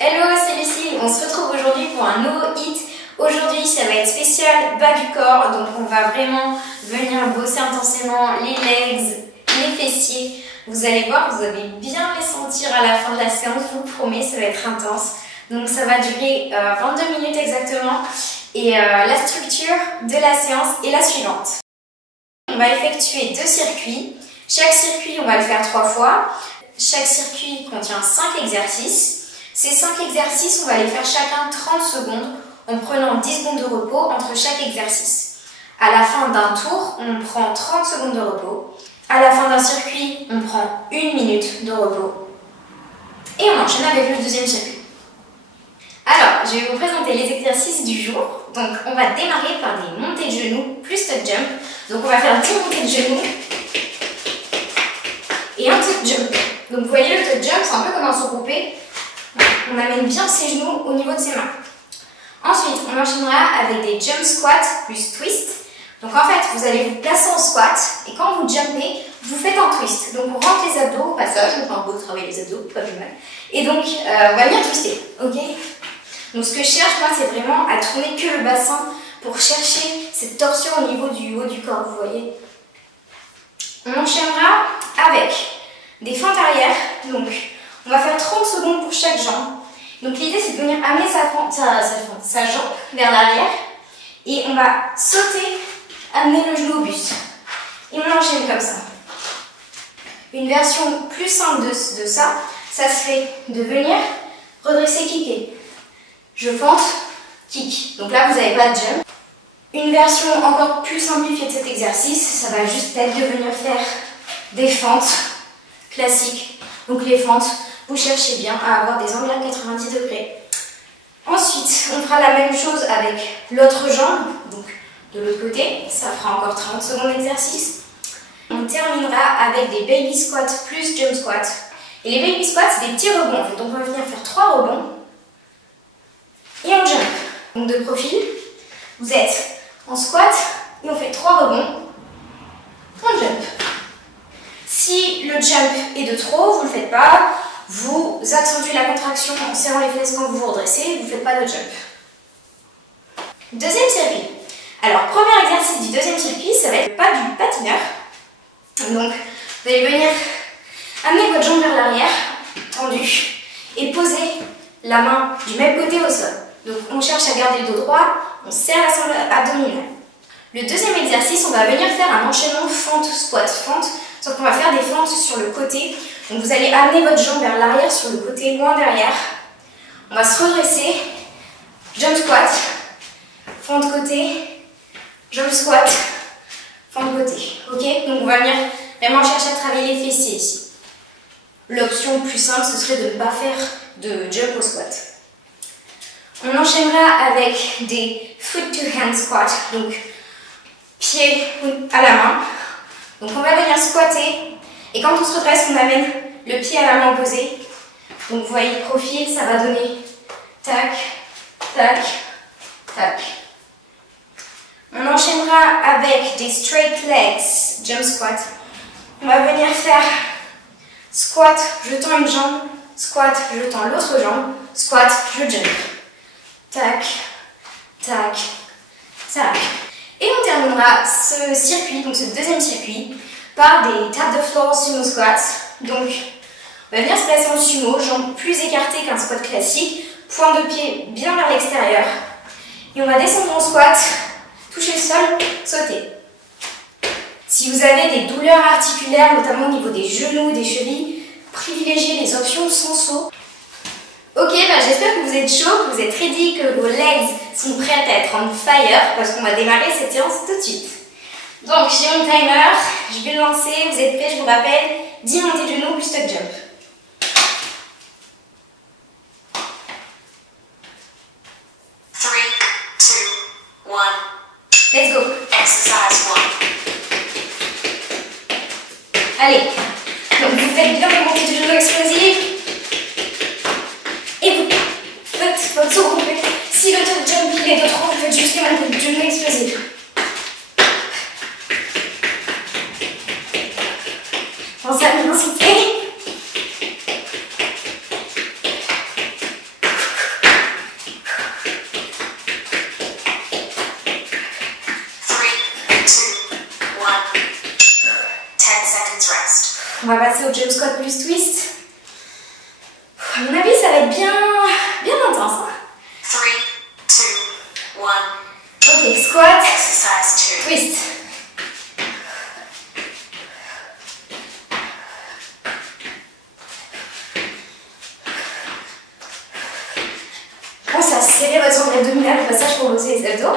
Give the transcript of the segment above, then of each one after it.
Hello, c'est Lucie, on se retrouve aujourd'hui pour un nouveau hit. Aujourd'hui, ça va être spécial bas du corps, donc on va vraiment venir bosser intensément les legs, les fessiers. Vous allez voir, vous allez bien les sentir à la fin de la séance, je vous le promets, ça va être intense. Donc ça va durer 22 minutes exactement. Et la structure de la séance est la suivante. On va effectuer 2 circuits. Chaque circuit, on va le faire 3 fois. Chaque circuit contient 5 exercices. Ces 5 exercices, on va les faire chacun 30 secondes en prenant 10 secondes de repos entre chaque exercice. À la fin d'un tour, on prend 30 secondes de repos. À la fin d'un circuit, on prend 1 minute de repos. Et on enchaîne avec le deuxième circuit. Alors, je vais vous présenter les exercices du jour. Donc, on va démarrer par des montées de genoux plus tuck jump. Donc, on va faire 10 montées de genoux et un tuck jump. Donc, vous voyez, le tuck jump, c'est un peu comme un saut groupé. On amène bien ses genoux au niveau de ses mains. Ensuite, on enchaînera avec des jump squats plus twist. Donc en fait, vous allez vous placer en squat et quand vous jumpez, vous faites un twist. Donc on rentre les abdos au passage, on fait un beau travail les abdos, pas plus mal. Et donc, on va venir twister, ok? Donc ce que je cherche, moi, c'est vraiment à tourner que le bassin pour chercher cette torsion au niveau du haut du corps, vous voyez? On enchaînera avec des feintes arrière. Donc, on va faire 30 secondes pour chaque jambe. Donc l'idée, c'est de venir amener sa jambe vers l'arrière. Et on va sauter, amener le genou au buste. Et on enchaîne comme ça. Une version plus simple de ça, ça serait de venir redresser, kicker. Je fente, kick. Donc là, vous n'avez pas de jump. Une version encore plus simplifiée de cet exercice, ça va juste être de venir faire des fentes classiques. Donc les fentes, vous cherchez bien à avoir des angles à 90 degrés. Ensuite, on fera la même chose avec l'autre jambe, donc de l'autre côté, ça fera encore 30 secondes d'exercice. On terminera avec des baby squats plus jump squats. Et les baby squats, c'est des petits rebonds en fait. Donc on va venir faire 3 rebonds et on jump. Donc de profil, vous êtes en squat et on fait 3 rebonds, on jump. Si le jump est de trop, vous ne le faites pas. Vous accentuez la contraction en serrant les fesses quand vous vous redressez, vous ne faites pas de jump. Deuxième circuit. Alors, premier exercice du deuxième circuit, ça va être le pas du patineur. Donc, vous allez venir amener votre jambe vers l'arrière, tendue, et poser la main du même côté au sol. Donc, on cherche à garder le dos droit, on serre la sangle abdominale. Le deuxième exercice, on va venir faire un enchaînement fente-squat-fente, sauf qu'on va faire des fentes sur le côté. Donc vous allez amener votre jambe vers l'arrière sur le côté, loin derrière. On va se redresser, jump squat, fente côté, jump squat, fente côté. Ok? Donc on va venir vraiment chercher à travailler les fessiers ici. L'option plus simple, ce serait de ne pas faire de jump au squat. On enchaînera avec des foot to hand squat, donc pied à la main. Donc on va venir squatter et quand on se redresse, on amène le pied à la main opposée. Donc vous voyez le profil, ça va donner tac, tac, tac. On enchaînera avec des straight legs, jump squat. On va venir faire squat, je tends une jambe, squat, je tends l'autre jambe, squat, je jump. Tac, tac, tac. Et on terminera ce circuit, donc ce deuxième circuit, par des tap the floor sumo squats. Donc, on va venir se placer en sumo, jambes plus écartées qu'un squat classique, pointe de pied bien vers l'extérieur. Et on va descendre en squat, toucher le sol, sauter. Si vous avez des douleurs articulaires, notamment au niveau des genoux, des chevilles, privilégiez les options sans saut. Ok, j'espère que vous êtes chaud, que vous êtes ready, que vos legs sont prêts à être on fire parce qu'on va démarrer cette séance tout de suite. Donc, j'ai mon timer, je vais le lancer, vous êtes prêts, je vous rappelle, 10 montées de genoux plus tuck jump. 3, 2, 1. Let's go. Exercise 1. Allez, donc vous faites bien les montées de genoux explosives. Et vous faites votre saut groupé. Si le tuck jump il est de trop, vous faites juste les montées de genoux explosives. Pensez à bien souffler. au jump squat plus twist. À mon avis, ça va être bien intense. Hein. 3, 2, 1. Ok, squat, Exercise 2. twist. Pensez à serrer votre sangle abdominale au passage pour bosser les abdos.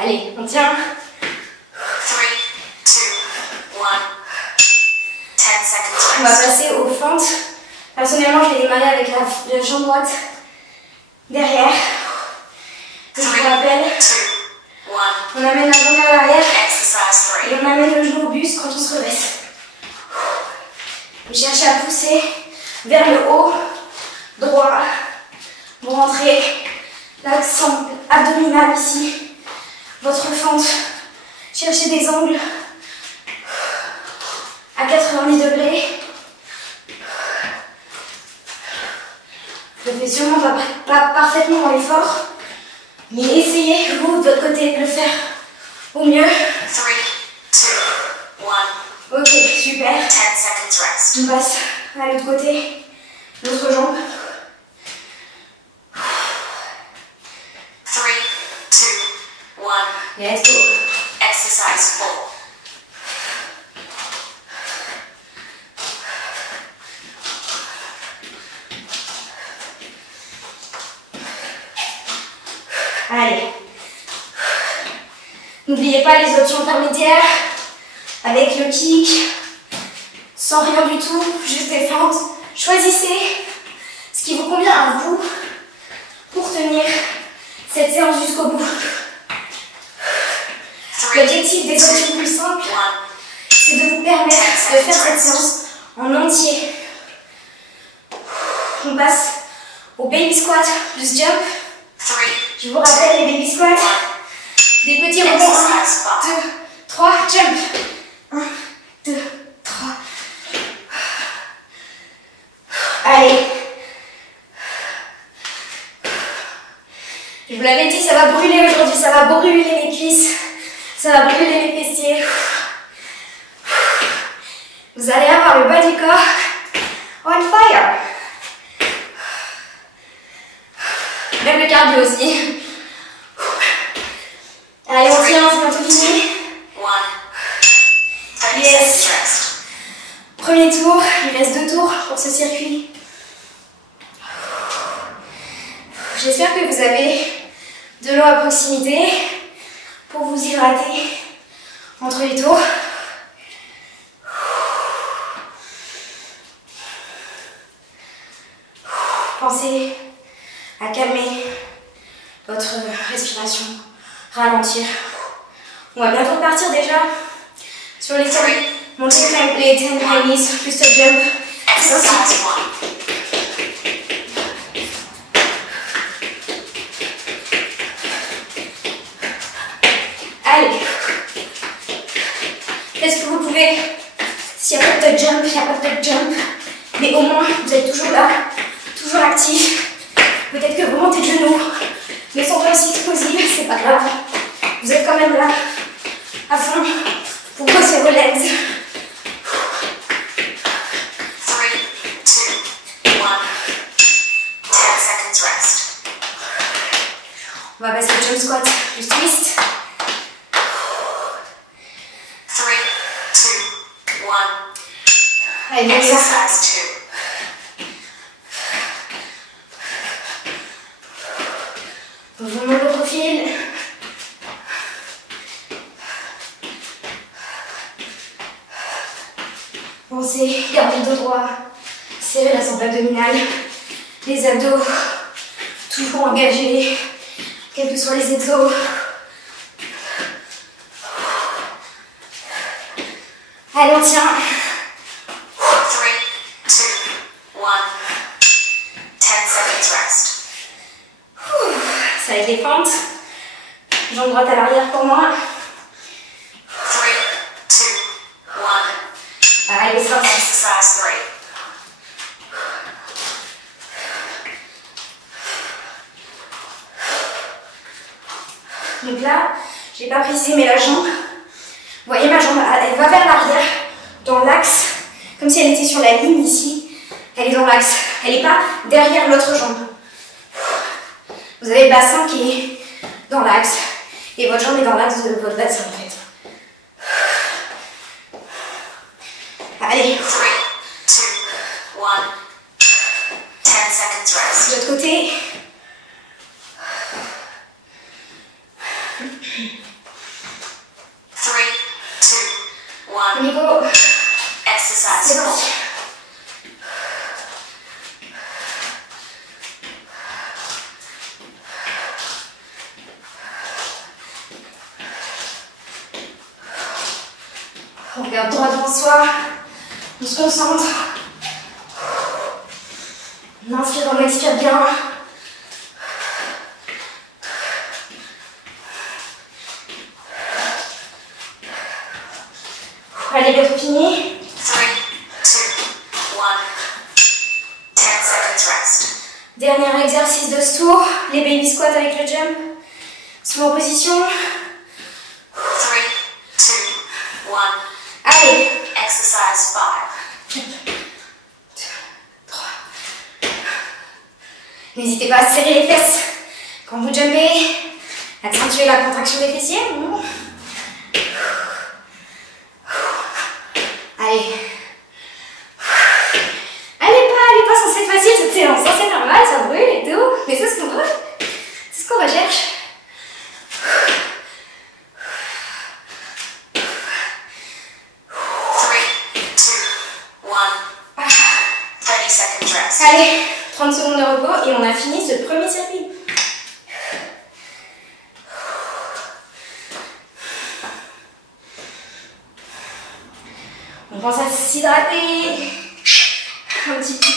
Allez, on tient. 3, 2, 1. 10 seconds On va rest. passer aux fentes. Personnellement, je vais démarrer avec la jambe droite derrière. Je 3, vous rappelle, 2, 1. on amène la jambe vers l'arrière Exercise et 3. on amène le genou au buste quand on se redresse. Vous cherchez à pousser vers le haut, droit. Vous rentrez l'accent abdominal ici. Votre fente, cherchez des angles à 90 degrés. Je ne fais sûrement pas parfaitement dans l'effort, mais essayez, vous, de votre côté, de le faire au mieux. 3, 2, 1. Ok, super. 10 seconds rest. On passe à l'autre côté, l'autre jambe. 3, 2, 1. Let's go. Exercise 4. Allez. N'oubliez pas les options intermédiaires avec le kick, sans rien du tout, juste des fentes. Choisissez ce qui vous convient à vous pour tenir cette séance jusqu'au bout. 3, L'objectif des options plus simples, 1. c'est de vous permettre de faire cette séance en entier. On passe au baby squat plus jump. 3, Je vous rappelle les baby squats. Des petits rebonds. 1, 2, 3, jump. 1, 2, 3. Allez. Je vous l'avais dit, ça va brûler aujourd'hui, ça va brûler les cuisses, ça va brûler les fessiers. Vous allez avoir le bas du corps on fire. Même le cardio aussi. Allez, on tient, c'est bientôt fini. 1. 30 Yes. seconds rest. Premier tour, il reste 2 tours pour ce circuit. J'espère que vous avez de l'eau à proximité pour vous hydrater entre les tours. Pensez à calmer votre respiration, ralentir. On va bientôt partir déjà sur les temps. Montez les 10 high knees, plus le jump. Exercise 1. Allez. Faites ce que vous pouvez. S'il n'y a pas de jump, il n'y a pas de jump. Mais au moins, vous êtes toujours là, toujours actif. Peut-être que vous montez de genoux, mais sans pas aussi explosif, c'est pas grave. Vous êtes quand même là, à fond, pour bosser vos legs. 3, 2, 1. 10 seconds rest. On va passer au jump squat plus twist. 3, 2, 1. Allez, viens là. Exercise 2. Je vous montre le profil. Pensez, gardez le dos droit, serrez la sangle abdominale, les abdos toujours engagés, quels que soient les exos. Allez, on tient. 3, 2, 1. 10 seconds rest. Ça va être les fentes. Jambe droite à l'arrière pour moi. 3, 2, 1. Allez, sorti. Exercise 3. Donc là, je n'ai pas précisé, mais la jambe, vous voyez ma jambe, elle va vers l'arrière, dans l'axe, comme si elle était sur la ligne ici. Elle est dans l'axe, elle n'est pas derrière l'autre jambe. Vous avez le bassin qui est dans l'axe, et votre jambe est dans l'axe de votre bassin en fait. Allez. 3, 2, 1. 10 seconds rest. De l'autre côté. 3, 2, 1. Au niveau. Exercise C'est 4. parti. On regarde droit devant soi. On se concentre. On inspire, on expire bien. Allez, bientôt fini. 3, 2, 1. 10 seconds rest. Dernier exercice de ce tour. Les baby squats avec le jump. Souvent en position. 3, 2, 1. Allez. Exercise 5. N'hésitez pas à serrer les fesses quand vous jumpez. Accentuez la contraction des fessiers. Allez. Elle est pas censée être facile cette séance. C'est normal, ça brûle et tout. Mais c'est ce qu'on veut. C'est ce qu'on recherche. Allez, 30 secondes de repos et on a fini ce premier circuit. On pense à s'hydrater. Un petit peu.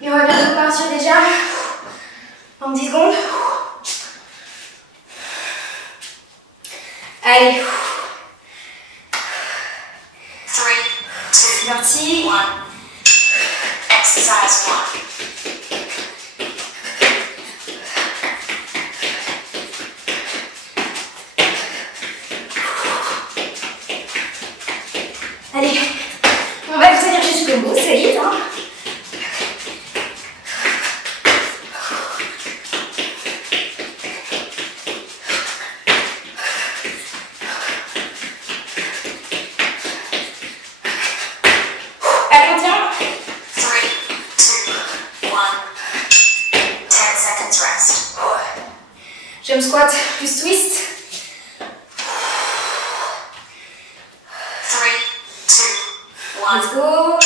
Et on va bientôt partir déjà. En 10 secondes. Allez. C'est parti. 1. Exercise 1. Allez, on va le tenir jusqu'au bout, c'est vite, hein. Allez, on tient. 3, 2, 1. 10 seconds rest. Jump squat plus twist. 3, 2, 1. Let's go.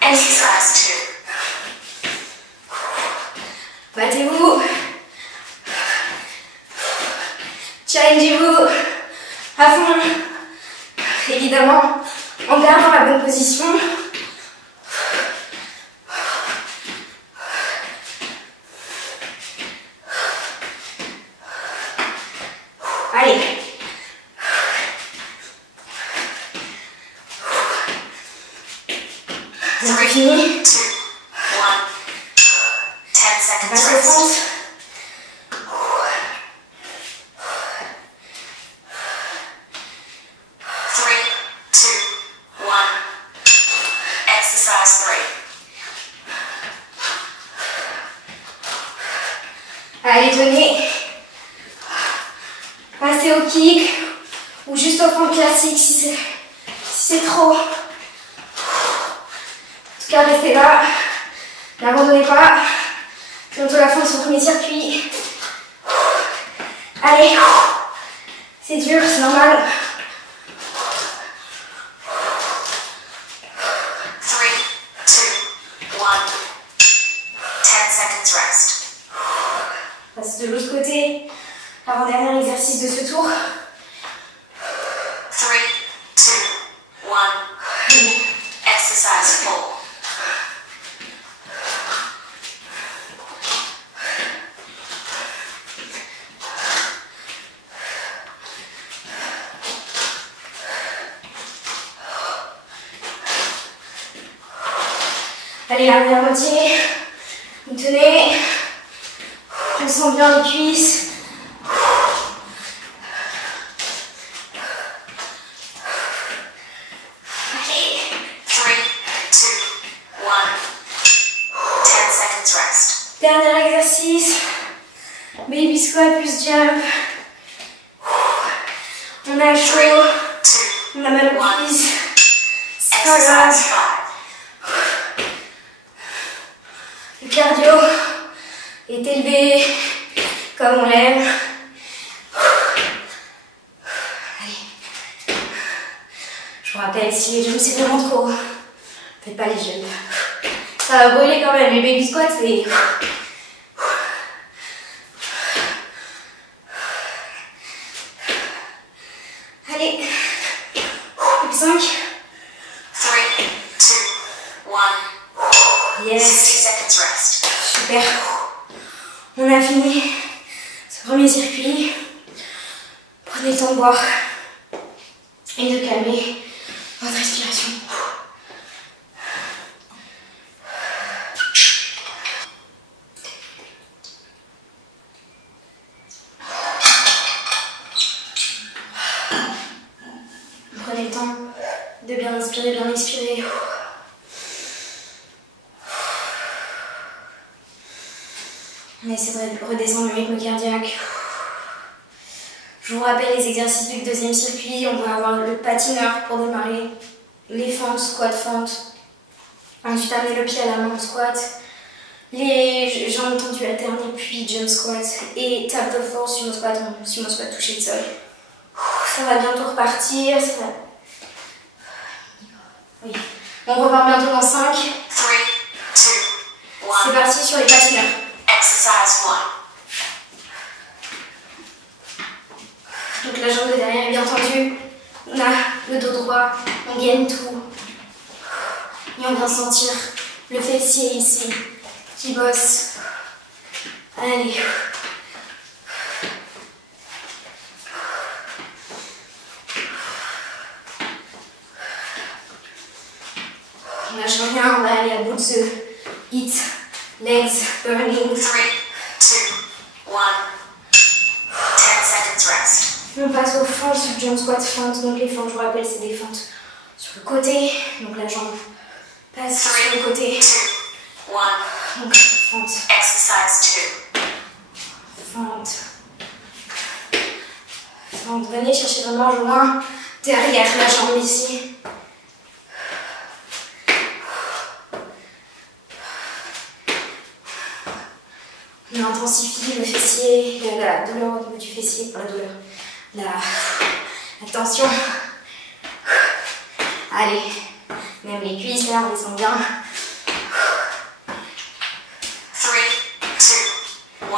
Allez, Exercise 2. battez-vous. Challengez-vous à fond. Évidemment, en gardant la bonne position. Allez. Bientôt fini. 2, 1. 10 seconds Passe au rest. centre. Three, two, one. Exercise 3. Allez, tenez. Passez au kick ou juste au fond classique si c'est trop. En tout cas, restez là. N'abandonnez pas. Bientôt la fin de son premier circuit. Allez. C'est dur, c'est normal. 3, 2, 1. 10 seconds rest. Passe de l'autre côté. Avant-dernier exercice de ce tour. 3, 2, 1. Exercise 4. Allez, la dernière moitié. Vous tenez. sent bien les cuisses. Allez. 3, 2, 1. 10 seconds rest. Dernier exercice. Baby squat plus jump. On a chaud. 2, On a mal aux cuisses. C'est pas exercise grave. 5. Le cardio est élevé comme on l'aime. Allez. Je vous rappelle, si les jumps c'est vraiment trop, faites pas les jumps. Ça va brûler quand même. Les baby squats c'est... Allez. 5. 3, 2, 1. Yes. 60 seconds rest. Super. On a fini ce premier circuit. Prenez le temps de boire et de calmer votre respiration. Prenez le temps de bien inspirer, bien expirer. On essaie de redescendre le rythme cardiaque. Je vous rappelle les exercices du deuxième circuit. On va avoir le patineur pour démarrer, les fentes, squat, fente. Ensuite amener le pied à la main, squat. Les jambes tendues alternées, puis jump squat. Et tap de force, sumo squat touché de sol. Ça va bientôt repartir. Ça va... Oui. On repart bientôt dans 5. 3, 2, 1. C'est parti sur les patineurs. Exercise 1. Donc la jambe de derrière est bien tendue. On a le dos droit. On gaine tout. Et on vient sentir le fessier ici qui bosse. Allez. On lâche rien, on va aller à bout de ce hit, legs, burning. 3, 2, 1. 10 seconds rest. On passe aux fentes, jump squat fente. Donc les fentes, je vous rappelle, c'est des fentes sur le côté. Donc la jambe passe sur le côté. 3, 2, 1. Donc fente, Exercise 2. fente, fente. Venez chercher vraiment loin derrière la jambe ici. On intensifie le fessier, la douleur au niveau du fessier, pas la douleur, la tension. Allez, même les cuisses là, on les sent bien. 3, 2, 1.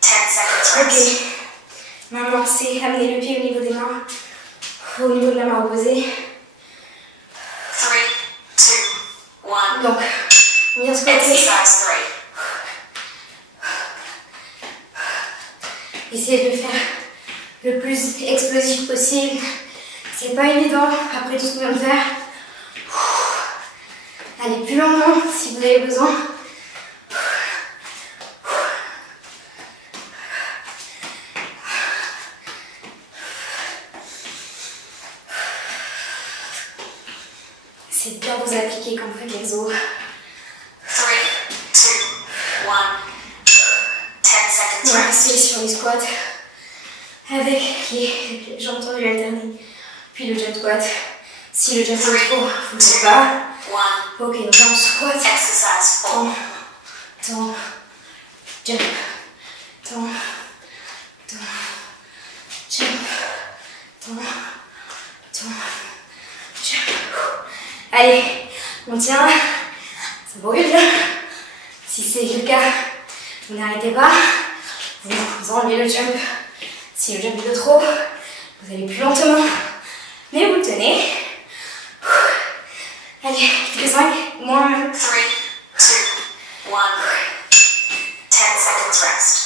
10 seconds Ok, rest. maintenant c'est amener le pied au niveau des mains, au niveau de la main opposée. 3, 2, 1. Donc, on vient squatter. Exercise 3. Essayez de le faire le plus explosif possible. C'est pas évident après tout ce qu'on vient de faire. Allez plus lentement si vous avez besoin. C'est de bien vous appliquer quand vous faites l'exo. 3, 2, 1. 10 seconds On va rest. rester sur les squats avec les jambes tendues alternées. Puis le jump squat. Si le jump est trop, vous ne le faites pas. 1. Ok, donc là on squat. Exercise 4. Temps, jump, temps, jump, temps, jump. Allez, on tient, ça brûle. Si c'est le cas, vous n'arrêtez pas. Vous enlevez le jump. Si le jump est de trop, vous allez plus lentement. Mais vous le tenez. Allez, quelques 5, moins. 3, 2, 1. 10 seconds rest.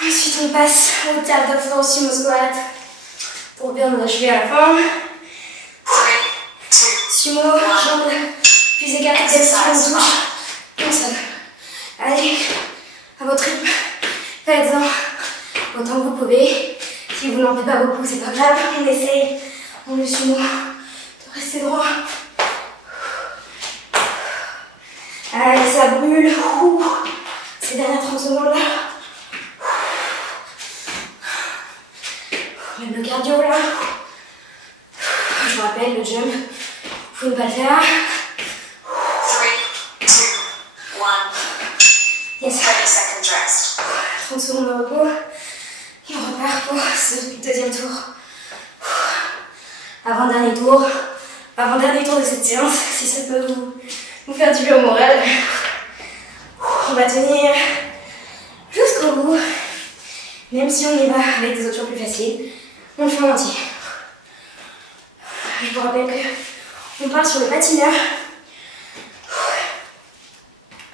Ensuite, on passe au tap de force sumo squat pour bien nous achever à la fin. 3, 2, Sumo, jambes plus écartées, d'habitude on touche. Comme ça. Allez, à votre rythme. n'en fait pas beaucoup, c'est pas grave, on essaye, on le sumo, de rester droit. Allez, ça brûle, ces dernières 30 secondes là. Même le cardio là. Je vous rappelle, le jump, vous pouvez pas le faire. 3, 2, 1. Yes. 30 seconds rest. 30 secondes de repos. Et on repart pour ce deuxième tour. Avant-dernier tour. Avant-dernier tour de cette séance, si ça peut vous faire du bien au moral. On va tenir jusqu'au bout. Même si on y va avec des options plus faciles, on le fait en entier. Je vous rappelle qu'on part sur le patineur.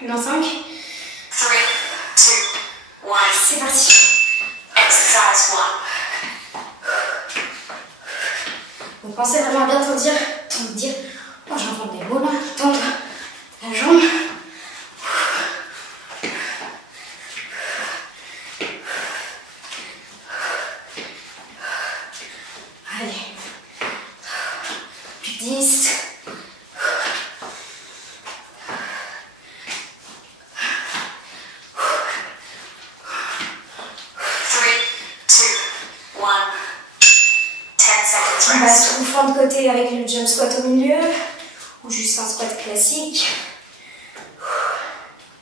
Dans 5. 3, 2, 1. C'est parti. Exercise 1. Donc pensez vraiment à bien tendir. Oh, j'entends des mots là. Tendre la jambe. Allez. Plus 10. On passe au flanc de côté avec le jump squat au milieu ou juste un squat classique.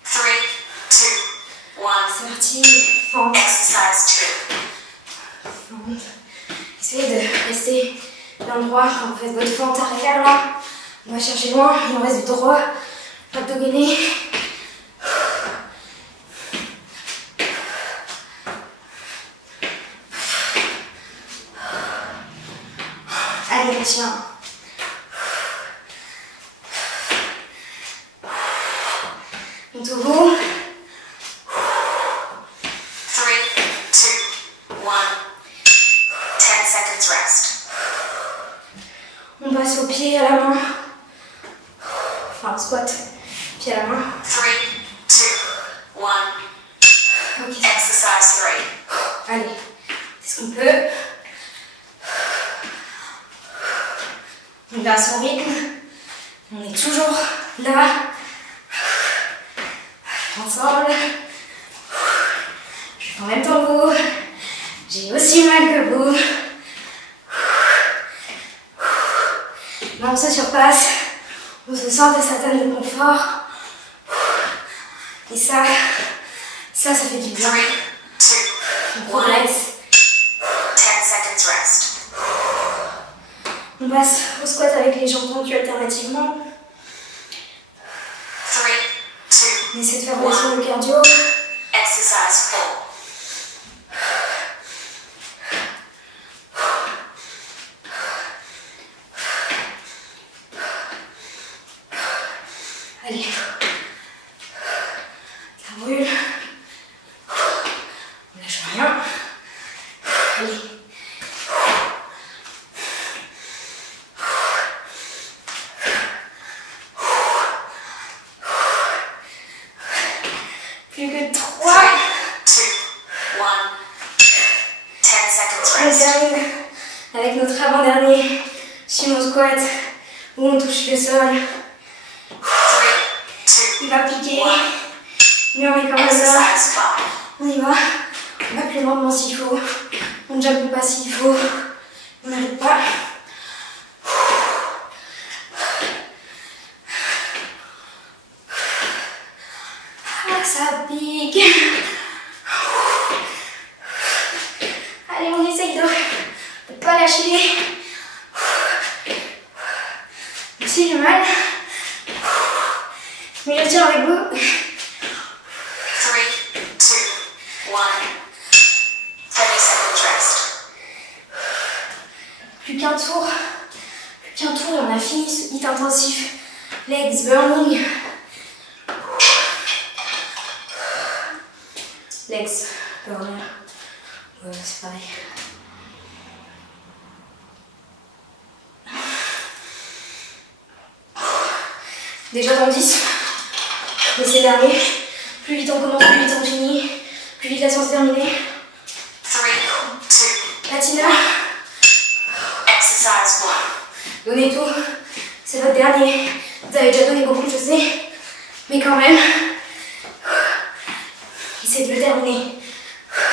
3, 2, 1. C'est parti. Fente. Exercise 2. Fente. Essayez de rester bien droit quand vous faites votre fente arrière là. On va chercher loin, il en reste du droit. Abdominés. Allez, tiens. On tourne. 3, 2, 1. 10 seconds rest. On passe au pied à la main. Enfin, squat. Pied à la main. 3, 2, 1. Ok. Exercise 3. Allez. C'est ce qu'on peut. On va à son rythme. On est toujours là. Ensemble. Je fais en même temps que vous. J'ai aussi mal que vous. Là, on se surpasse. On se sent des certaines de confort. Et ça fait du bien. 3, 2, On 1. progresse. 10 seconds rest. On passe au squat avec les jambes tendues alternativement. 3, 2, On essaie de faire redescendre le cardio. exercise 4. Allez. Ça brûle. On lâche rien. Allez. Plus que 3. 3, 2, 1. 10 seconds On rest. termine avec notre avant-dernier sumo squat où on touche le sol. 3, 2, Il va piquer, 1. mais on est quand même là. Exercise 5. On y va. On va plus lentement s'il faut. On jump pas s'il faut. On n'arrête pas. Ah, ça pique. Allez, on essaye de ne pas lâcher. Si j'ai mal, mais je tiens avec vous. 3, 2, 1. 30 seconds rest. Plus qu'un tour. Plus qu'un tour et on a fini ce hit intensif. Legs burning. Legs burner. Ouais, c'est pareil. Déjà dans 10. Mais c'est dernier. Plus vite on commence, plus vite on finit. Plus vite la séance est terminée. 3, 2, Patineur. Donnez tout. C'est votre dernier. Vous avez déjà donné beaucoup, je sais. Mais quand même, essayez de le terminer.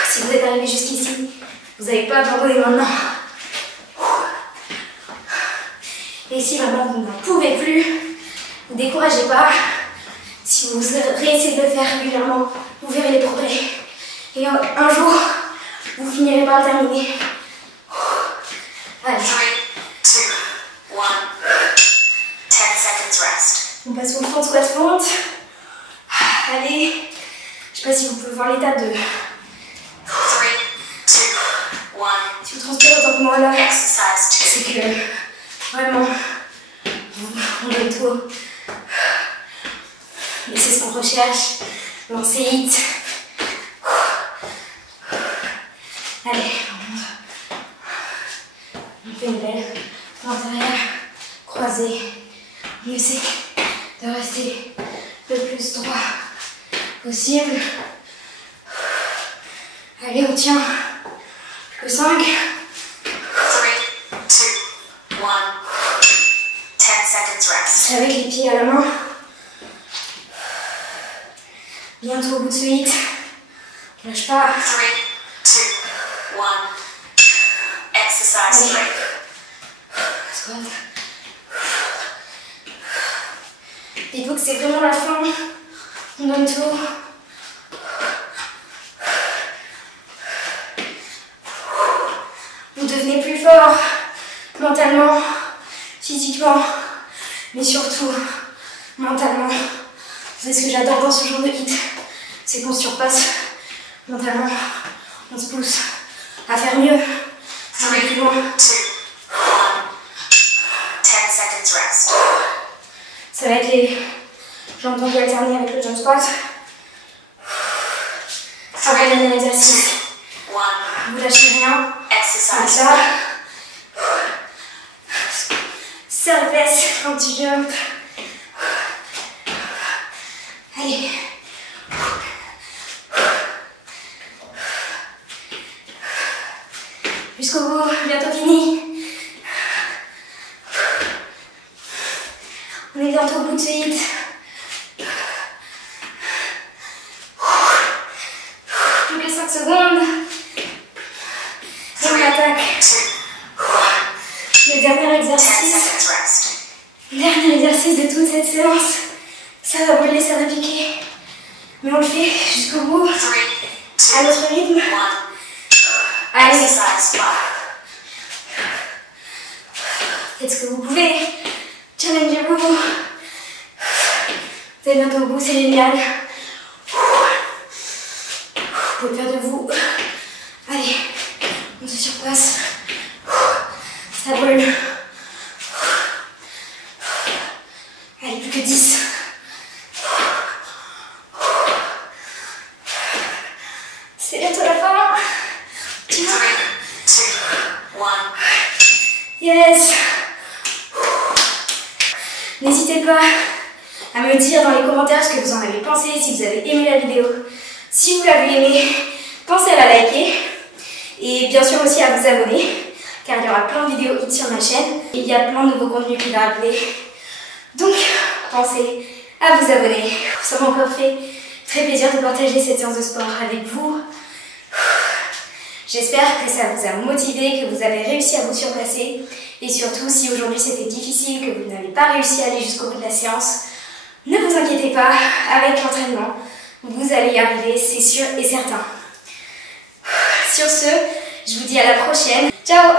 Si vous êtes arrivé jusqu'ici, vous n'avez pas abandonné maintenant. Et si vraiment vous n'en pouvez plus, ne découragez pas. Si vous réessayez de le faire régulièrement, vous verrez les progrès. Et un jour, vous finirez par le terminer. Allez. 3, 2, 1. 10 seconds rest. On passe au front squat fonte. Allez. Je sais pas si vous pouvez voir l'état de... 3, 2, 1. Si vous transpirez autant que moi là, Exercise c'est que vraiment, on donne tout. Et c'est ce qu'on recherche. Lancer hit. Allez, on fait une belle pointe arrière, croisée. On essaie de rester le plus droit possible. Allez, on tient. Plus que 5. 3, 2, 1. 10 seconds rest. Avec les pieds à la main. Bientôt au bout de ce hit. On lâche pas. 3, 2, 1. Exercise 3. Squat. Dites-vous que c'est vraiment la fin. On donne tout. Vous devenez plus fort mentalement, physiquement, mais surtout mentalement. C'est ce que j'adore dans ce genre de hit, c'est qu'on surpasse mentalement, on se pousse à faire mieux, à aller plus loin. 3, 2, 1. 10 seconds rest. Ça va être les jambes tendues alternées avec le jump squat. Après le dernier exercice, 1. vous lâchez rien. Exercise Comme ça. Serre les fesses, un petit jump. Allez. Jusqu'au bout, bientôt fini. On est bientôt au bout de ce hit. Plus que 5 secondes. Et on attaque. 2, 1. Le dernier 10 exercice. seconds rest. Dernier exercice de toute cette séance. Ça va brûler, ça va piquer. Mais on le fait jusqu'au bout. 3, À 2, notre rythme. 1. Allez, Exercise 5. faites ce que vous pouvez. Challengez-vous. Vous êtes bientôt au bout, c'est génial. Vous pouvez faire de vous. Allez, on se surpasse. Ça brûle. Allez, plus que 10. C'est bientôt la fin. 3, 2, 1. Yes. N'hésitez pas à me dire dans les commentaires ce que vous en avez pensé, si vous avez aimé la vidéo. Si vous l'avez aimé, pensez à la liker. Et bien sûr aussi à vous abonner, car il y aura plein de vidéos hits sur ma chaîne. Et il y a plein de nouveaux contenus qui vont arriver. Donc, pensez à vous abonner. Ça m'a encore fait très plaisir de partager cette séance de sport avec vous. J'espère que ça vous a motivé, que vous avez réussi à vous surpasser. Et surtout, si aujourd'hui c'était difficile, que vous n'avez pas réussi à aller jusqu'au bout de la séance, ne vous inquiétez pas, avec l'entraînement, vous allez y arriver, c'est sûr et certain. Sur ce, je vous dis à la prochaine. Ciao!